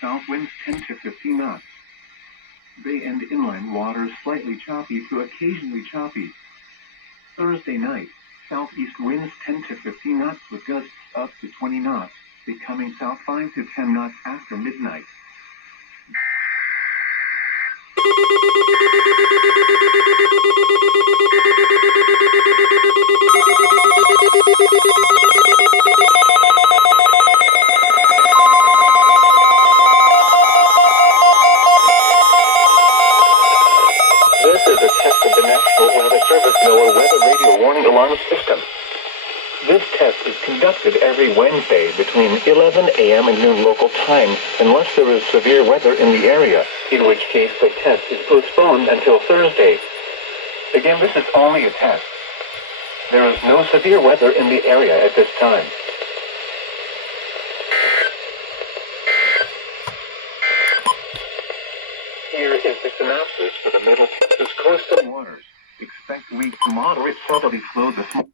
south winds 10 to 15 knots. Bay and inland waters slightly choppy to occasionally choppy. Thursday night, southeast winds 10 to 15 knots with gusts up to 20 knots, becoming south 5 to 10 knots after midnight. This is a test of the National Weather Service NOAA Weather Radio Warning Alarm System. This test is conducted every Wednesday between 11 a.m. and noon local time, unless there is severe weather in the area, in which case the test is postponed until Thursday. Again, this is only a test. There is no severe weather in the area at this time. Here is the synopsis for the Middle Texas coastal waters. Expect weak to moderate southerly flows this morning.